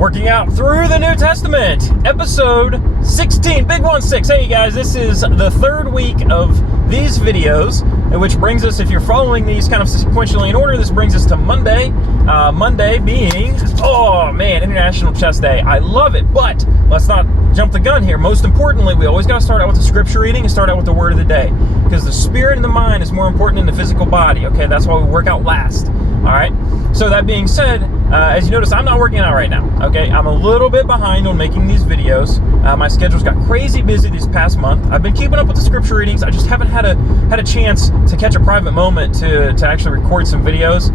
Working out through the New Testament, episode 16, big 1-6. Hey, you guys, this is the third week of these videos, which brings us, if you're following these kind of sequentially in order, this brings us to Monday. Monday being, oh man, International Chest Day. I love it, but let's not jump the gun here. Most importantly, we always got to start out with the scripture reading and start out with the word of the day, because the spirit and the mind is more important than the physical body, okay? That's why we work out last, all right? So that being said, as you notice, I'm not working out right now, okay? I'm a little bit behind on making these videos. My schedule's got crazy busy this past month. I've been keeping up with the scripture readings. I just haven't had a chance to catch a private moment to actually record some videos.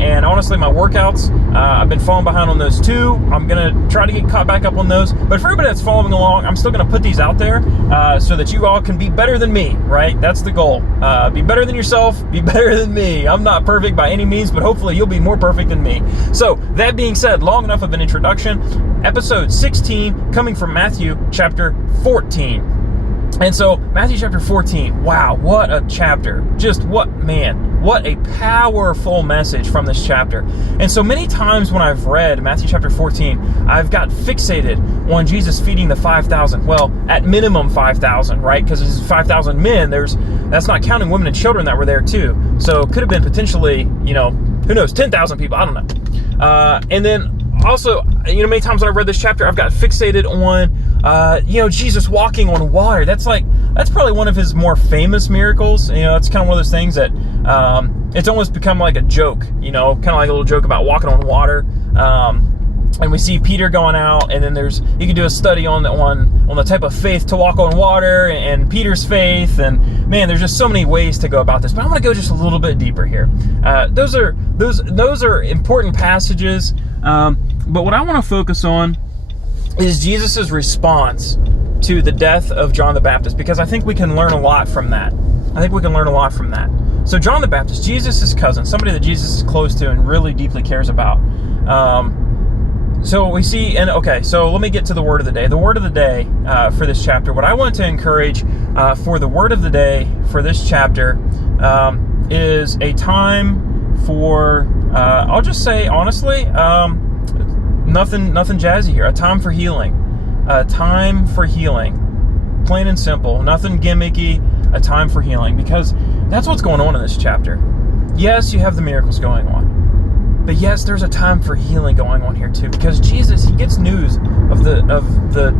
And honestly, my workouts, I've been falling behind on those too. I'm gonna try to get caught back up on those. But for everybody that's following along, I'm still gonna put these out there so that you all can be better than me, right? That's the goal. Be better than yourself, be better than me. I'm not perfect by any means, but hopefully you'll be more perfect than me. So that being said, long enough of an introduction. Episode 16 coming from Matthew chapter 14. And so Matthew chapter 14, wow, what a chapter. Just what a powerful message from this chapter. And so many times when I've read Matthew chapter 14, I've got fixated on Jesus feeding the 5,000. Well, at minimum 5,000, right? Because there's 5,000 men. That's not counting women and children that were there too. So it could have been potentially, who knows, 10,000 people. I don't know. And then also, many times when I've read this chapter, I've got fixated on, Jesus walking on water. That's probably one of his more famous miracles. It's kind of one of those things that it's almost become like a joke, kind of like a little joke about walking on water. And we see Peter going out, and then you can do a study on the type of faith to walk on water and Peter's faith. And man, there's just so many ways to go about this. But I'm going to go just a little bit deeper here. Those are important passages. But what I want to focus on is Jesus's response to the death of John the Baptist, because I think we can learn a lot from that. So John the Baptist, Jesus' cousin, somebody that Jesus is close to and really deeply cares about. So we see, so let me get to the word of the day. The word of the day for this chapter, what I want to encourage for the word of the day for this chapter is a time for, I'll just say honestly, nothing jazzy here. A time for healing. A time for healing. Plain and simple. Nothing gimmicky. A time for healing. Because that's what's going on in this chapter. Yes, you have the miracles going on. But yes, there's a time for healing going on here too. Because Jesus, he gets news of the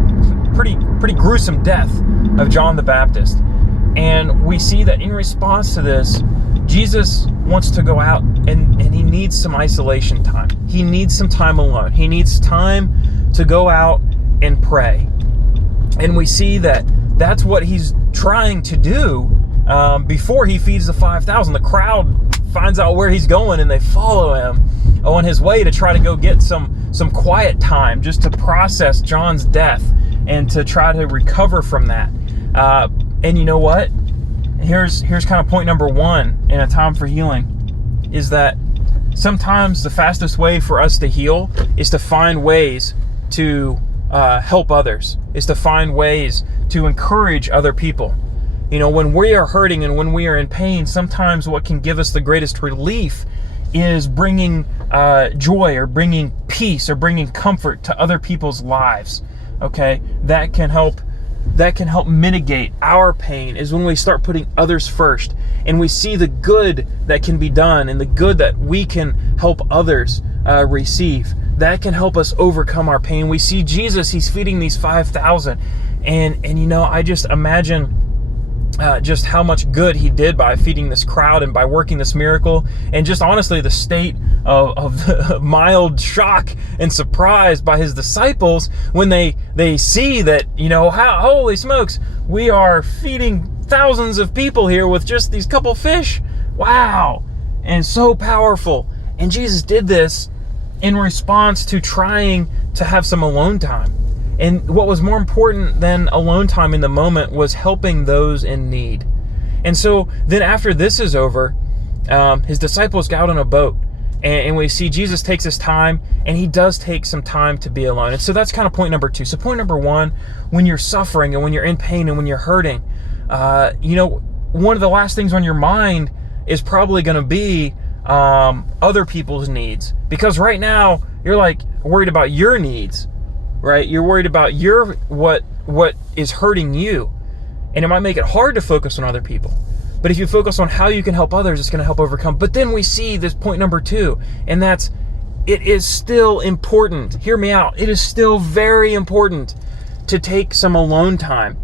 pretty gruesome death of John the Baptist. And we see that in response to this, Jesus wants to go out and he needs some isolation time. He needs some time alone. He needs time to go out and pray. And we see that that's what he's trying to do before he feeds the 5,000. The crowd finds out where he's going and they follow him on his way to try to go get some quiet time just to process John's death and to try to recover from that. And you know what? Here's kind of point number one in a time for healing, is that sometimes the fastest way for us to heal is to find ways to help others, is to find ways to encourage other people. When we are hurting and when we are in pain, sometimes what can give us the greatest relief is bringing joy or bringing peace or bringing comfort to other people's lives. Okay, that can help mitigate our pain, is when we start putting others first and we see the good that can be done and the good that we can help others receive. That can help us overcome our pain. We see Jesus, he's feeding these 5,000 and I just imagine just how much good he did by feeding this crowd and by working this miracle, and just honestly the state of mild shock and surprise by his disciples when they see that, holy smokes, we are feeding thousands of people here with just these couple fish. Wow. And so powerful. And Jesus did this in response to trying to have some alone time. And what was more important than alone time in the moment was helping those in need. And so then after this is over, his disciples go out on a boat, and we see Jesus takes his time, and he does take some time to be alone. And so that's kind of point number two. So point number one, when you're suffering and when you're in pain and when you're hurting, one of the last things on your mind is probably going to be other people's needs. Because right now, You're like worried about your needs, right? You're worried about what is hurting you. And it might make it hard to focus on other people. But if you focus on how you can help others, it's going to help overcome. But then we see this point number 2, and that's, it is still important. Hear me out. It is still very important to take some alone time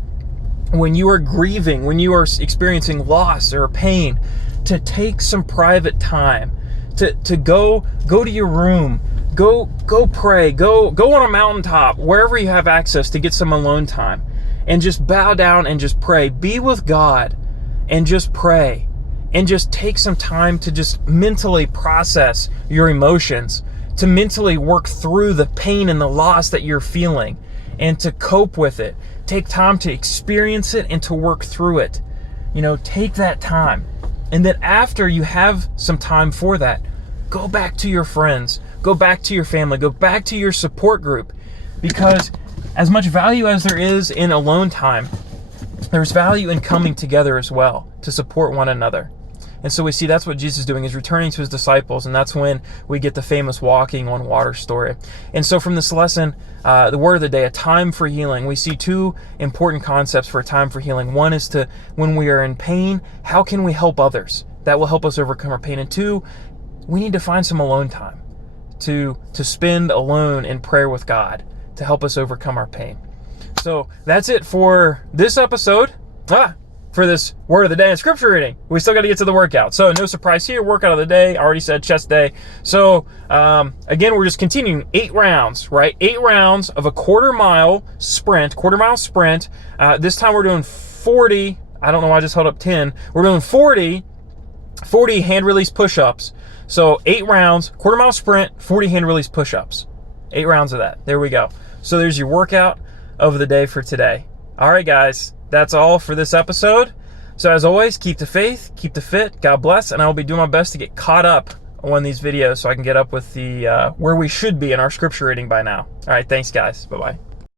when you are grieving, when you are experiencing loss or pain, to take some private time, to go to your room, go pray, go on a mountaintop, wherever you have access, to get some alone time, and just bow down and just pray. Be with God and just pray, and just take some time to just mentally process your emotions, to mentally work through the pain and the loss that you're feeling, and to cope with it. Take time to experience it and to work through it. Take that time. And then after you have some time for that, go back to your friends, go back to your family, go back to your support group. Because as much value as there is in alone time, there's value in coming together as well to support one another. And so we see that's what Jesus is doing, is returning to his disciples, and that's when we get the famous walking on water story. And so from this lesson, the word of the day, a time for healing, we see 2 important concepts for a time for healing. One is to, when we are in pain, how can we help others? That will help us overcome our pain. And 2, we need to find some alone time to spend alone in prayer with God to help us overcome our pain. So that's it for this episode. For this word of the day and scripture reading. We still got to get to the workout. So no surprise here. Workout of the day. I already said chest day. So again, we're just continuing 8 rounds, right? 8 rounds of a quarter mile sprint. This time we're doing 40. I don't know why I just held up 10. We're doing 40 hand release push-ups. So 8 rounds, quarter mile sprint, 40 hand release push-ups. 8 rounds of that. There we go. So there's your workout of the day for today. All right, guys. That's all for this episode. So as always, keep the faith, keep the fit. God bless, and I will be doing my best to get caught up on these videos so I can get up with the where we should be in our scripture reading by now. All right, thanks, guys. Bye-bye.